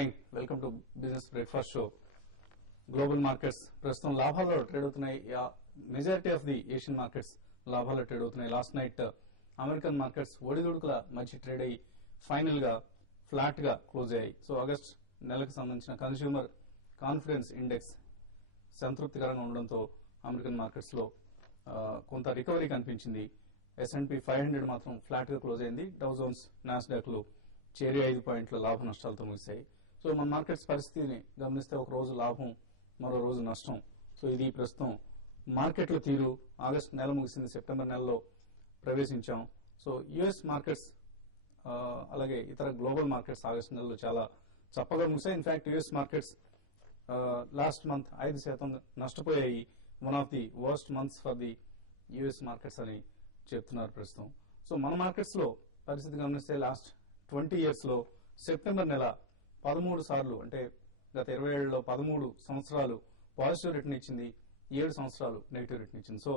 Morning, welcome to business breakfast show. Global markets ప్రస్తుతం లాభాల్లో trade అవుతున్నాయి. Majority of the Asian markets లాభాల్లో trade అవుతున్నాయి. లాస్ట్ నైట్ అమెరికన్ మార్కెట్స్ ఒడిదుడుకుల మధ్య trade అయ్యి ఫైనల్ గా ఫ్లాట్ గా క్లోజ్ అయ్యాయి. సో ఆగస్ట్ నెలకు సంబంధించిన కన్స్యూమర్ కాన్ఫిడెన్స్ ఇండెక్స్ సంతృప్తికరంగా ఉండడంతో అమెరికన్ మార్కెట్స్ లో కొంత రికవరీ కనిపించింది. S&P 500 మాత్రం ఫ్లాట్ గా క్లోజ్ అయింది. డౌ జోన్స్, నాస్డాక్ లు చేరి 5 పాయింట్ల లాభ నష్టాలతో ముగిశాయి. సో మన మార్కెట్స్ పరిస్థితిని గమనిస్తే ఒక రోజు లాభం, మరో రోజు నష్టం. సో ఇది ప్రస్తుతం మార్కెట్ల తీరు. ఆగస్ట్ నెల ముగిసింది, సెప్టెంబర్ నెలలో ప్రవేశించాం. సో యుఎస్ మార్కెట్స్ అలాగే ఇతర గ్లోబల్ మార్కెట్స్ ఆగస్ట్ నెలలో చాలా చప్పగా ముగిశాయి. In fact US markets last month 5% నష్టపోయాయి. One of the worst months for the US markets అని చెప్తున్నారు ప్రస్తుతం. సో మన మార్కెట్స్ లో పరిస్థితి గమనిస్తే లాస్ట్ 20 years లో సెప్టెంబర్ నెల 13 సార్లు, అంటే గత 20 ఏళ్లలో 13 సంవత్సరాలు పాజిటివ్ రిటర్న్ ఇచ్చింది, 7 సంవత్సరాలు నెగిటివ్ రిటర్న్ ఇచ్చింది. సో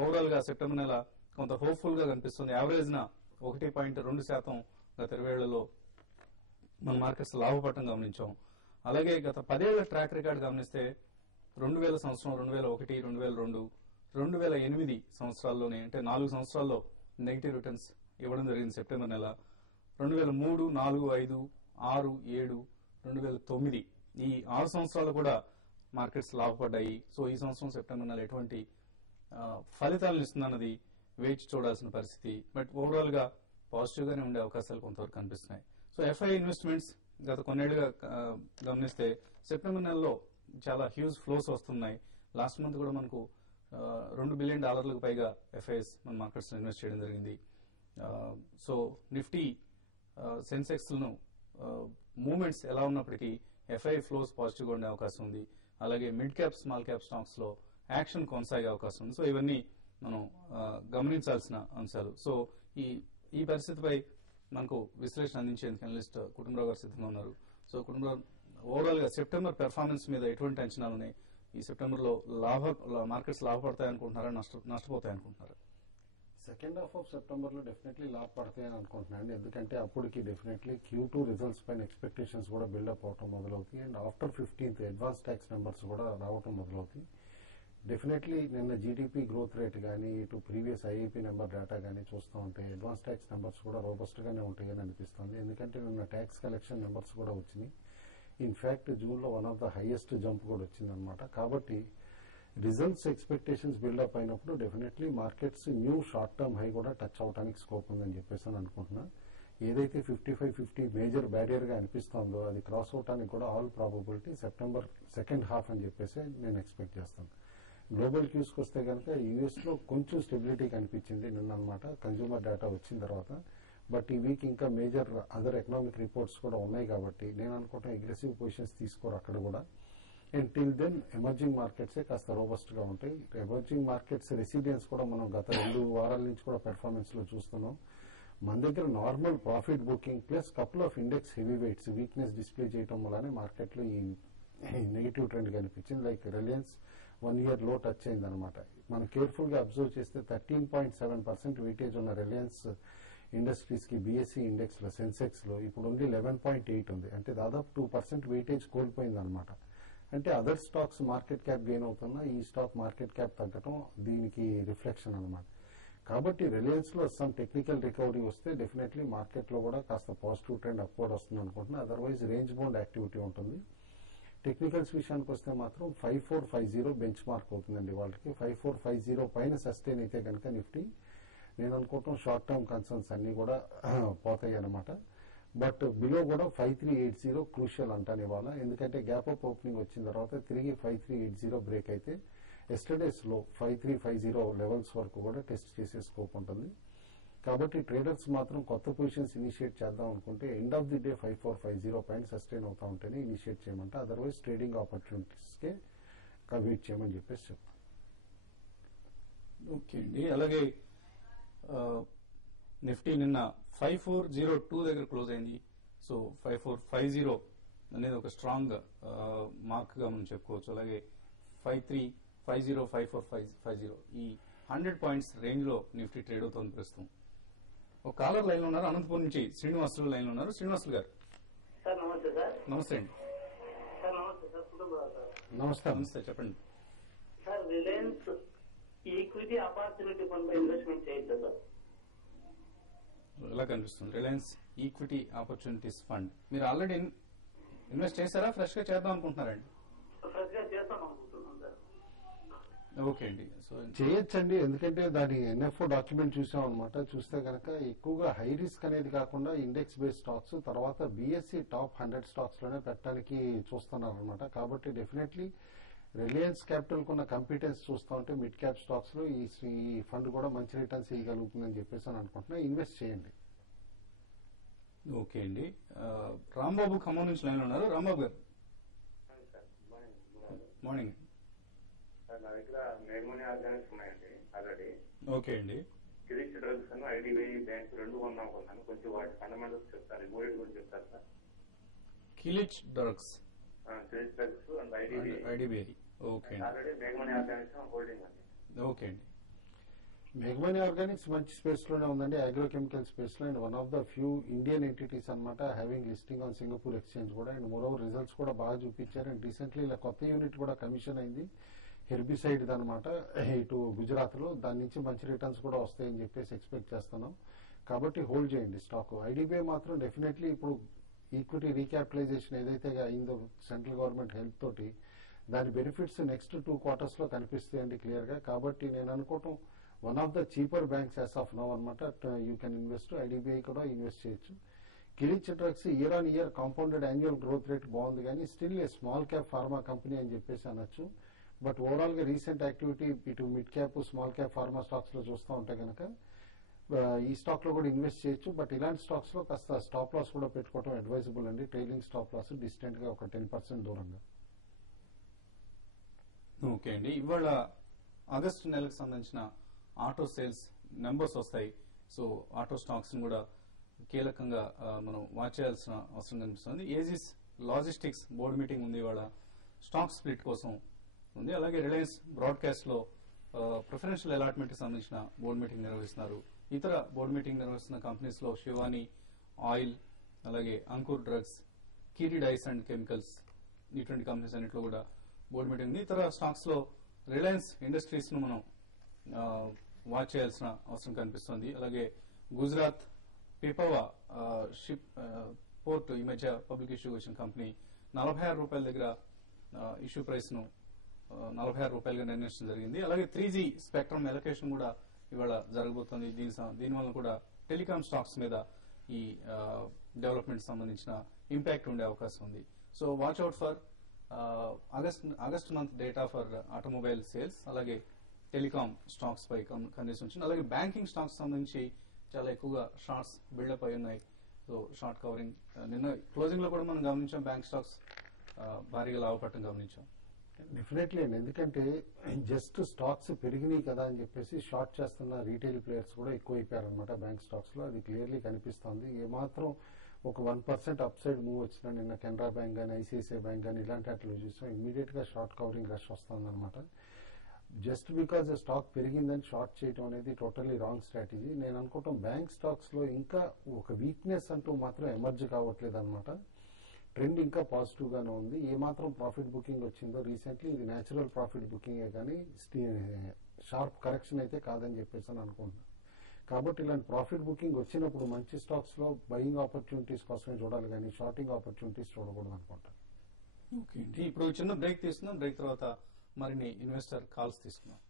ఓవరాల్ గా సెప్టెంబర్ నెల కొంత హోప్ఫుల్ గా కనిపిస్తుంది. యావరేజ్ న 1.2% గత 20 ఏళ్లలో మన మార్కెట్స్ లాభపడటం గమనించాం. అలాగే గత 10 ఏళ్ల ట్రాక్ రికార్డ్ గమనిస్తే 2000 సంవత్సరం, 2001, 2002, 2008 సంవత్సరాల్లోనే, అంటే 4 సంవత్సరాల్లో నెగిటివ్ రిటర్న్స్ ఇవ్వడం జరిగింది. సెప్టెంబర్ నెల 2003, 4, 5, 6, 7, 2009 ఈ 6 సంవత్సరాలు కూడా మార్కెట్స్ లాభపడ్డాయి. సో ఈ సంవత్సరం సెప్టెంబర్ నెల ఎటువంటి ఫలితాలను ఇస్తుందన్నది వేచి చూడాల్సిన పరిస్థితి. బట్ ఓవరాల్ గా పాజిటివ్ గానే ఉండే అవకాశాలు కొంతవరకు కనిపిస్తున్నాయి. సో ఎఫ్ఐ ఇన్వెస్ట్మెంట్స్ గత కొన్నేళ్లుగా గమనిస్తే సెప్టెంబర్ నెలలో చాలా హ్యూజ్ ఫ్లోస్ వస్తున్నాయి. లాస్ట్ మంత్ కూడా మనకు $2 బిలియన్ పైగా ఎఫ్ఐఎస్ మన మార్కెట్స్ లో ఇన్వెస్ట్ చేయడం జరిగింది. సో నిఫ్టీ, సెన్సెక్స్ లను మూవ్మెంట్స్ ఎలా ఉన్నప్పటికీ ఎఫ్ఐ ఫ్లోస్ పాజిటివ్ గా ఉండే అవకాశం ఉంది. అలాగే mid cap, small cap stocks లో యాక్షన్ కొనసాగే అవకాశం ఉంది. సో ఇవన్నీ మనం గమనించాల్సిన అంశాలు. సో ఈ పరిస్థితిపై మనకు విశ్లేషణ అందించేందుకు అనలిస్ట్ కుటుంబరావు గారు సిద్ధంగా ఉన్నారు. సో కుటుంబరావు, ఓవరాల్ గా సెప్టెంబర్ పెర్ఫార్మెన్స్ మీద ఎటువంటి అంచనాలు ఉన్నాయి? ఈ సెప్టెంబర్ లో మార్కెట్స్ లాభపడతాయనుకుంటున్నారా, నష్టపోతాయనుకుంటున్నారా? సెకండ్ హాఫ్ ఆఫ్ సెప్టెంబర్ లో డెఫినెట్లీ లాభపడతాయని అనుకుంటున్నాను. ఎందుకంటే అప్పటికి డెఫినెట్లీ Q2 రిజల్ట్స్ పైన ఎక్స్పెక్టేషన్స్ కూడా బిల్డప్ అవటం మొదలవుతాయి. And after 15th advance tax numbers కూడా రావటం మొదలవుతాయి. డెఫినెట్లీ నిన్న జీడీపీ గ్రోత్ రేట్ కానీ, ఇటు ప్రీవియస్ ఐఐపీ నెంబర్ డేటా కానీ చూస్తూ ఉంటే అడ్వాన్స్ ట్యాక్స్ నెంబర్స్ కూడా రోబస్ట్ గానే ఉంటాయని అనిపిస్తుంది. ఎందుకంటే నిన్న ట్యాక్స్ కలెక్షన్ నెంబర్స్ కూడా వచ్చినాయి. ఇన్ఫాక్ట్ జూన్ లో one of the highest jump కూడా వచ్చిందనమాట. కాబట్టి రిజల్ట్స్ ఎక్స్పెక్టేషన్స్ బిల్డప్ అయినప్పుడు definitely markets new short term high కూడా టచ్ అవడానికి స్కోప్ ఉందని చెప్పేసి అనుకుంటున్నా. ఏదైతే 5550 మేజర్ బ్యారియర్ గా అనిపిస్తోందో అది క్రాస్ అవడానికి కూడా all probability September second half అని చెప్పేసి నేను ఎక్స్పెక్ట్ చేస్తాను. గ్లోబల్ క్యూస్ కి వస్తే కనుక యూఎస్ లో కొంచెం స్టెబిలిటీ కనిపించింది నిన్న అనమాట, కన్జ్యూమర్ డేటా వచ్చిన తర్వాత. బట్ ఈ వీక్ ఇంకా మేజర్ అదర్ ఎకనామిక్ రిపోర్ట్స్ కూడా ఉన్నాయి కాబట్టి నేను అనుకుంటా అగ్రెసివ్ పొజిషన్స్ తీసుకోరు అక్కడ కూడా. అండ్ టిల్ దెన్ ఎమర్జింగ్ మార్కెట్సే కాస్త రోబస్ట్ గా ఉంటాయి. ఎమర్జింగ్ మార్కెట్స్ రెసిలియన్స్ కూడా మనం గత 2 వారాల నుంచి కూడా పెర్ఫార్మెన్స్ లో చూస్తున్నాం. మన దగ్గర normal profit booking plus couple of index heavy weights weakness display చేయడం వల్లనే మార్కెట్ లో ఈ నెగిటివ్ ట్రెండ్ కనిపించింది. లైక్ రిలయన్స్ 1 year లో టచ్ అయింది అనమాట. మనం కేర్ఫుల్ గా అబ్జర్వ్ చేస్తే 13.7% వెయిటేజ్ ఉన్న రిలయన్స్ ఇండస్ట్రీస్ కి బీఎస్సీ ఇండెక్స్ లో, సెన్సెక్స్ లో ఇప్పుడు ఓన్లీ 11.8 ఉంది. అంటే దాదాపు 2% వెయిటేజ్ కోల్పోయింది అనమాట. అంటే other stocks market cap gain అవుతున్నా ఈ స్టాక్ మార్కెట్ క్యాప్ తగ్గటం దీనికి రిఫ్లెక్షన్ అనమాట. కాబట్టి రిలయన్స్ లో సమ్ టెక్నికల్ రికవరీ వస్తే డెఫినెట్లీ మార్కెట్ లో కూడా కాస్త పాజిటివ్ ట్రెండ్ అప్వర్డ్ వస్తుంది అనుకుంటున్నా. అదర్వైజ్ రేంజ్ బౌండ్ యాక్టివిటీ ఉంటుంది. టెక్నికల్స్ విషయానికి వస్తే మాత్రం 5450 బెంచ్ మార్క్ అవుతుందండి వాళ్ళకి. 5450 పైన సస్టైన్ అయితే కనుక నిఫ్టీ నేను అనుకుంటాం షార్ట్ టర్మ్ కన్సర్న్స్ అన్ని కూడా పోతాయి అనమాట. బట్ బిలో కూడా 5380 క్రూషియల్ అంటాను ఇవాళ. ఎందుకంటే గ్యాప్ అప్ ఓపెనింగ్ వచ్చిన తర్వాత తిరిగి 5380 బ్రేక్ అయితే ఎస్టర్డేస్ లో 5350 లెవెల్స్ వరకు కూడా టెస్ట్ చేసే స్కోప్ ఉంటుంది. కాబట్టి ట్రేడర్స్ మాత్రం కొత్త పొజిషన్స్ ఇనిషియేట్ చేద్దాం అనుకుంటే ఎండ్ ఆఫ్ ది డే 5450 పైన సస్టైన్ అవుతా ఉంటేనే ఇనిషియేట్ చేయమంటే, అదర్వైజ్ ట్రేడింగ్ ఆపర్చునిటీస్ కే వెయిట్ చేయమని చెప్పేసి చెప్తాను. ఓకే అండి. అలాగే నిఫ్టీ నిన్న 5402 దగ్గర క్లోజ్ అయింది. సో 5450 అనేది ఒక స్ట్రాంగ్ మార్క్ గా మనం చెప్పుకోవచ్చు. అలాగే 5350, 5450 ఈ 100 పాయింట్స్ రేంజ్ లో నిఫ్టీ ట్రేడ్ అవుతుంది ప్రస్తుతం. ఒక కాలర్ లైన్ లో ఉన్నారు, అనంతపురం నుంచి శ్రీనివాసులు లైన్ లో ఉన్నారు. శ్రీనివాసులు గారు సార్ నమస్తే నమస్తే సార్. నమస్తే అండి. సార్ నమస్తే సార్. కుటుంబరావు సార్. నమస్కారం. నమస్తే, చెప్పండి. Sir Reliance equity opportunity fund లో ఇన్వెస్ట్మెంట్ చేయొచ్చా సార్? ఎలా కనిపిస్తుంది రిలయన్స్ ఈక్విటీ ఆపర్చునిటీస్ ఫండ్? మీరు ఆల్రెడీ ఇన్వెస్ట్ చేశారా, ఫ్రెష్ గా చేద్దాం అనుకుంటున్నారండి? ఫ్రెష్ గా చేస్తాం అనుకుంటున్నాం సార్. ఓకే అండి. సో చేయొచ్చండి, ఎందుకంటే దాని ఎన్ఎఫ్ఓ డాక్యుమెంట్ చూసాం అనమాట. చూస్తే కనుక ఎక్కువగా హై రిస్క్ అనేది కాకుండా ఇండెక్స్ బేస్డ్ స్టాక్స్, తర్వాత బిఎస్సి టాప్ 100 స్టాక్స్ లోనే పెట్టడానికి చూస్తున్నారు అనమాట. కాబట్టి డెఫినెట్లీ రిలయన్స్ క్యాపిటల్ కున్న కంపిటెన్స్ చూస్తూ ఉంటే మిడ్ క్యాప్ స్టాక్స్ లో ఈ ఫండ్ కూడా మంచి రిటర్న్స్ ఇవ్వగలుగుతుందని చెప్పేసి అని అనుకుంటున్నా. ఇన్వెస్ట్ చేయండి. ఓకే అండి. రాంబాబు ఖమ్మం నుంచి లైన్ ఉన్నారు. రాంబాబు గారు మార్నింగ్. నా దగ్గర మేమోని ఆర్గానిక్స్ ఉన్నాయండి ఆల్రెడీ. ఓకే అండి. కిరీష్ డ్రగ్స్ అను ఐడిబిఐ బ్యాంక్ రెండు కొందాం అనుకున్నాను. కొంచెం వాటి ఫండమెంటల్స్ చెప్తారు, మూడింటి గురించి చెప్తారు సార్. కిలిచ్ డ్రగ్స్, కిరీష్ డ్రగ్స్ అండ్ ఐడిబిఐ. ఓకే అండి. ఆల్రెడీ మేమోని ఆర్గానిక్స్ హోల్డింగ్ అండి. ఓకే అండి. మెగ్మనీ ఆర్గానిక్స్ మంచి స్పేస్ లోనే ఉందండి, అగ్రోకెమికల్ స్పేస్ లో. And one of the few Indian entities అనమాట having listing on Singapore exchange కూడా. అండ్ మోర్ ఓవర్ రిజల్ట్స్ కూడా బాగా చూపించారు. అండ్ రీసెంట్లీ ఇలా కొత్త యూనిట్ కూడా కమిషన్ అయింది, హెర్బిసైడ్ అనమాట, ఇటు గుజరాత్ లో. దాని నుంచి మంచి రిటర్న్స్ కూడా వస్తాయని చెప్పేసి ఎక్స్పెక్ట్ చేస్తున్నాం. కాబట్టి హోల్డ్ చేయండి స్టాక్. ఐడిబిఐ మాత్రం డెఫినెట్లీ ఇప్పుడు ఈక్విటీ రీక్యాపిటలైజేషన్ ఏదైతే అయిందో సెంట్రల్ గవర్నమెంట్ హెల్ప్ తోటి, దాని బెనిఫిట్స్ నెక్స్ట్ 2 quarters లో కనిపిస్తాయండి క్లియర్ గా. కాబట్టి నేను అనుకోవటం one of the cheaper banks as of now అనమాట. You can invest. ఐడిబిఐ కూడా ఇన్వెస్ట్ చేయొచ్చు. Kilitch drugs year on year compounded annual growth rate బాగుంది, కానీ still a small cap pharma company అని చెప్పేసి అనొచ్చు. బట్ ఓవరాల్ గా రీసెంట్ యాక్టివిటీ ఇటు mid cap small cap pharma stocks లో చూస్తూ ఉంటే కనుక ఈ స్టాక్ లో కూడా ఇన్వెస్ట్ చేయొచ్చు. బట్ ఇలాంటి స్టాక్స్ లో కాస్త స్టాప్ లాస్ కూడా పెట్టుకోవడం అడ్వైజబుల్ అండి. ట్రైలింగ్ స్టాప్ లాస్ డిస్టెంట్ గా ఒక 10% దూరంగా. ఓకే అండి. ఇవాళ ఆగస్టు నెలకు సంబంధించిన ఆటో సేల్స్ నెంబర్స్ వస్తాయి. సో ఆటో స్టాక్స్ ని కూడా కీలకంగా మనం వాచ్ చేయాల్సిన అవసరం కనిపిస్తుంది. ఏజిస్ లాజిస్టిక్స్ బోర్డు మీటింగ్ ఉంది ఇవాళ, స్టాక్ స్ప్లిట్ కోసం ఉంది. అలాగే రిలయన్స్ బ్రాడ్కాస్ట్ లో ప్రిఫరెన్షియల్ అలాట్మెంట్ కి సంబంధించిన బోర్డు మీటింగ్ నిర్వహిస్తున్నారు. ఇతర బోర్డు మీటింగ్ నిర్వహిస్తున్న కంపెనీస్ లో శివాని ఆయిల్, అలాగే Ankur drugs, Kiri dyes and chemicals, ఇటువంటి కంపెనీస్ అన్నింటిలో కూడా బోర్డు మీటింగ్ ఉంది. ఇతర స్టాక్స్ లో రిలయన్స్ ఇండస్ట్రీస్ ను మనం వాచ్ చేయాల్సిన అవసరం కనిపిస్తుంది. అలాగే గుజరాత్ పిపవా షిప్ పోర్ట్ ఈ మధ్య పబ్లిక్ ఇష్యూ వచ్చిన కంపెనీ 46 రూపాయల దగ్గర ఇష్యూ ప్రైస్ ను 46 రూపాయలుగా నిర్ణయించడం జరిగింది. అలాగే 3G స్పెక్ట్రమ్ ఎలకేషన్ కూడా ఇవాళ జరగబోతోంది. దీనివల్ల కూడా టెలికాం స్టాక్స్ మీద ఈ డెవలప్మెంట్ సంబంధించిన ఇంపాక్ట్ ఉండే అవకాశం ఉంది. So watch out for August month data for automobile sales, అలాగే టెలికాం స్టాక్స్ పై కండిషన్ వచ్చింది. అలాగే బ్యాంకింగ్ స్టాక్స్ సంబంధించి చాలా ఎక్కువగా షార్ట్స్ బిల్డప్ అయి ఉన్నాయి. సో షార్ట్ కవరింగ్ నిన్న క్లోజింగ్ లో కూడా మనం గమనించాం, బ్యాంక్ స్టాక్స్ భారీగా లాభపడటం గమనించాం. డెఫినెట్లీ అండి, ఎందుకంటే జస్ట్ స్టాక్స్ పెరిగినాయి కదా అని చెప్పేసి షార్ట్ చేస్తున్న రీటైల్ ప్లేయర్స్ కూడా ఎక్కువైపోయారనమాట బ్యాంక్ స్టాక్స్ లో. అది క్లియర్లీ కనిపిస్తోంది. ఏమాత్రం ఒక 1% అప్ సైడ్ మూవ్ వచ్చినా నిన్న కెనరా బ్యాంక్ కానీ ఐసిఐసిఐ బ్యాంక్ కానీ ఇలాంటి వాటిలో చూసాం, ఇమీడియట్ గా షార్ట్ కవరింగ్ రష్ వస్తుందన్నమాట. జస్ట్ బికాజ్ స్టాక్ పెరిగిందని షార్ట్ చేయడం అనేది టోటల్లీ రాంగ్ స్ట్రాటజీ. నేను అనుకోవటం బ్యాంక్ స్టాక్స్ లో ఇంకా ఒక వీక్నెస్ అంటూ మాత్రం ఎమర్జ్ కావట్లేదు అనమాట. ట్రెండ్ ఇంకా పాజిటివ్ గానే ఉంది. ఏమాత్రం ప్రాఫిట్ బుకింగ్ వచ్చిందో రీసెంట్లీ ఇది నేచురల్ ప్రాఫిట్ బుకింగే కానీ షార్ప్ కరెక్షన్ అయితే కాదని చెప్పేసి అని అనుకుంటున్నాను. కాబట్టి ఇలాంటి ప్రాఫిట్ బుకింగ్ వచ్చినప్పుడు మంచి స్టాక్స్ లో బయింగ్ ఆపర్చునిటీస్ కోసమే చూడాలి, కానీ షార్టింగ్ ఆపర్చునిటీస్ చూడకూడదు అనుకుంటాను. ఓకే అండి, ఇప్పుడు చిన్న బ్రేక్ తీసుకుందాం. బ్రేక్ తర్వాత మరిన్ని ఇన్వెస్టర్ కాల్స్ తీసుకుందాం.